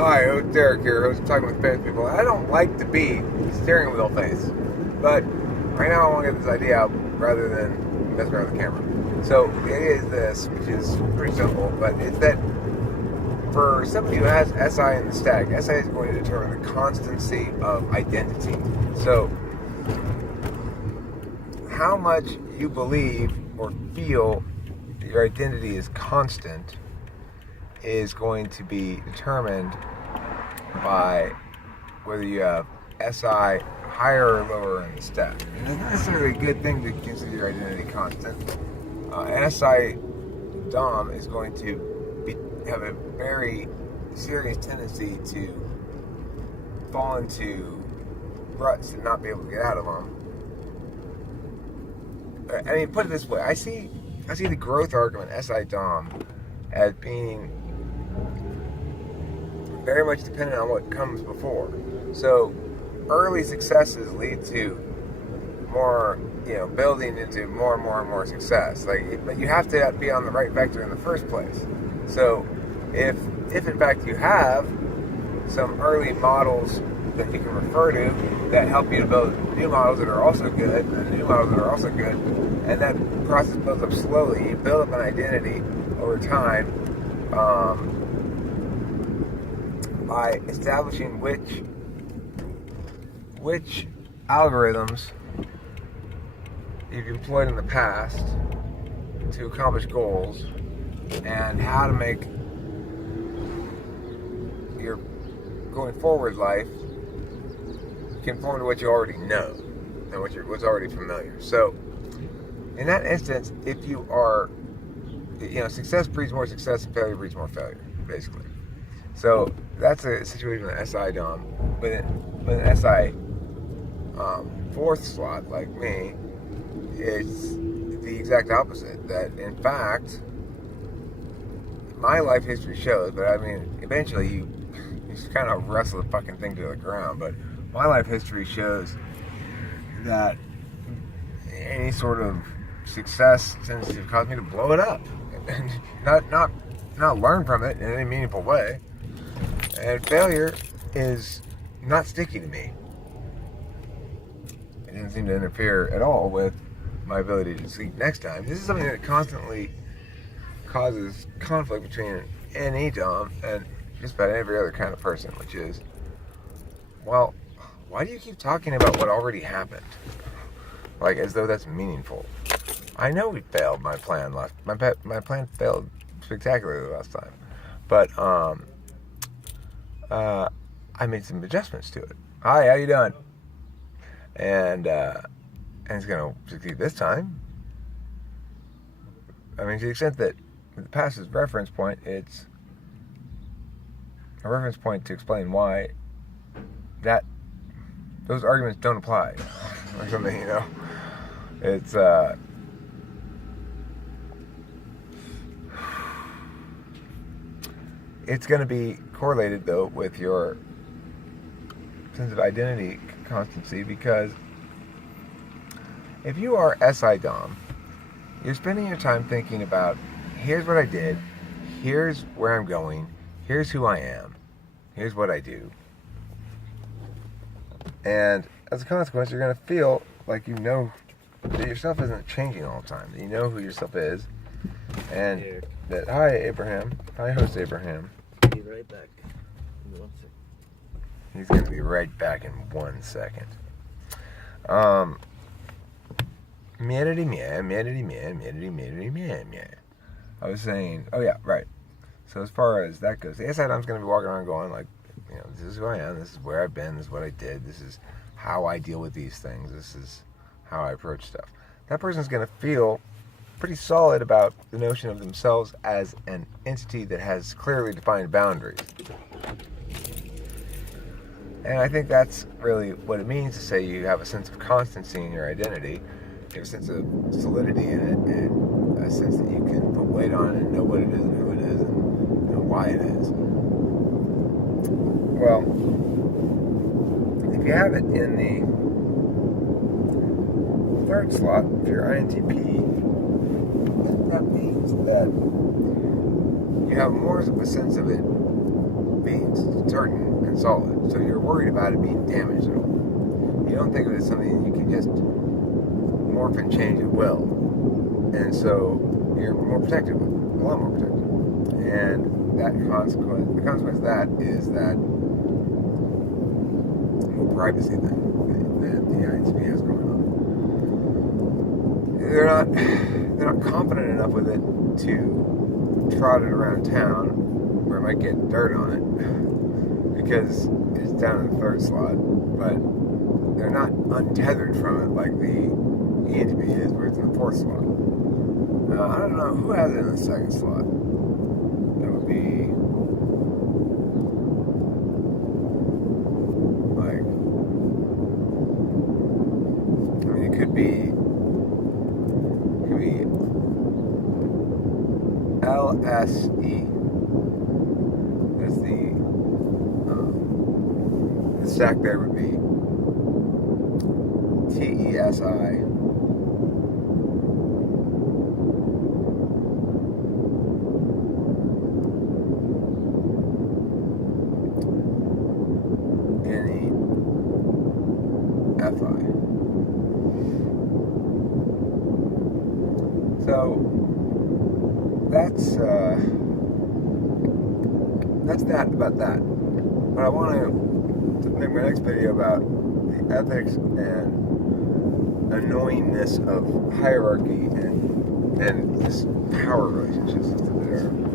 Hi, it's Derek here. I was talking with famous people. I don't like to be steering wheel face, but right now I want to get this idea out rather than mess around with the camera. So the idea is this, which is pretty simple, but it's that for somebody who has SI in the stack, SI is going to determine the constancy of identity. So how much you believe or feel that your identity is constant is going to be determined by whether you have SI higher or lower in the stack. And it's not necessarily a good thing to consider your identity constant. An SI DOM is going to have a very serious tendency to fall into ruts and not be able to get out of them. I mean, put it this way: I see the growth argument SI DOM as being very much dependent on what comes before. So early successes lead to more, building into more and more and more success. But you have to be on the right vector in the first place. So if in fact you have some early models that you can refer to that help you to build new models that are also good, and new models that are also good, and that process builds up slowly, you build up an identity over time, by establishing which algorithms you've employed in the past to accomplish goals, and how to make your going forward life conform to what you already know and what's already familiar. So in that instance, if you are, success breeds more success and failure breeds more failure, basically. So that's a situation with an SI DOM. With an SI fourth slot like me, it's the exact opposite. That in fact, my life history shows, but I mean, eventually you just kind of wrestle the fucking thing to the ground. But my life history shows that any sort of success tends to cause me to blow it up, and not learn from it in any meaningful way. And failure is not sticky to me. It doesn't seem to interfere at all with my ability to sleep next time. This is something that constantly causes conflict between any DOM and just about every other kind of person, which is, well, why do you keep talking about what already happened? Like as though that's meaningful. I know we failed my plan last. My plan failed spectacularly last time, but I made some adjustments to it. Hi, how you doing? And it's going to succeed this time. I mean, to the extent that the past is reference point, it's a reference point to explain why those arguments don't apply, or something. It's it's going to be correlated though with your sense of identity constancy, because if you are SI DOM, you're spending your time thinking about, here's what I did, here's where I'm going, here's who I am, here's what I do. And as a consequence, you're going to feel like you know that yourself isn't changing all the time, that you know who yourself is, and that, hi Abraham, hi host Abraham. Be right back in 1 second. He's going to be right back in 1 second. I was saying, oh yeah, right. So as far as that goes, the SI DOM's going to be walking around going like, this is who I am, this is where I've been, this is what I did, this is how I deal with these things, this is how I approach stuff. That person's going to feel pretty solid about the notion of themselves as an entity that has clearly defined boundaries. And I think that's really what it means to say you have a sense of constancy in your identity, you have a sense of solidity in it, and a sense that you can put weight on it and know what it is and who it is and why it is. Well, if you have it in the third slot, if you're INTP, that means that you have more of a sense of it being determined hardened and solid. So you're worried about it being damaged at all. You don't think of it as something you can just morph and change at will. And so you're more protected with it, a lot more protected. And the consequence of that is that more privacy that the IHP has going on. They're not confident enough with it to trot it around town where it might get dirt on it because it's down in the third slot, but they're not untethered from it like the ENTP is where it's in the fourth slot. I don't know who has it in the second slot. That would be like, I mean, it could be LSE. That's the stack there would be TESI. NEFI. So that's that about that. But I want to make my next video about the ethics and annoyingness of hierarchy and this power relationships that there are.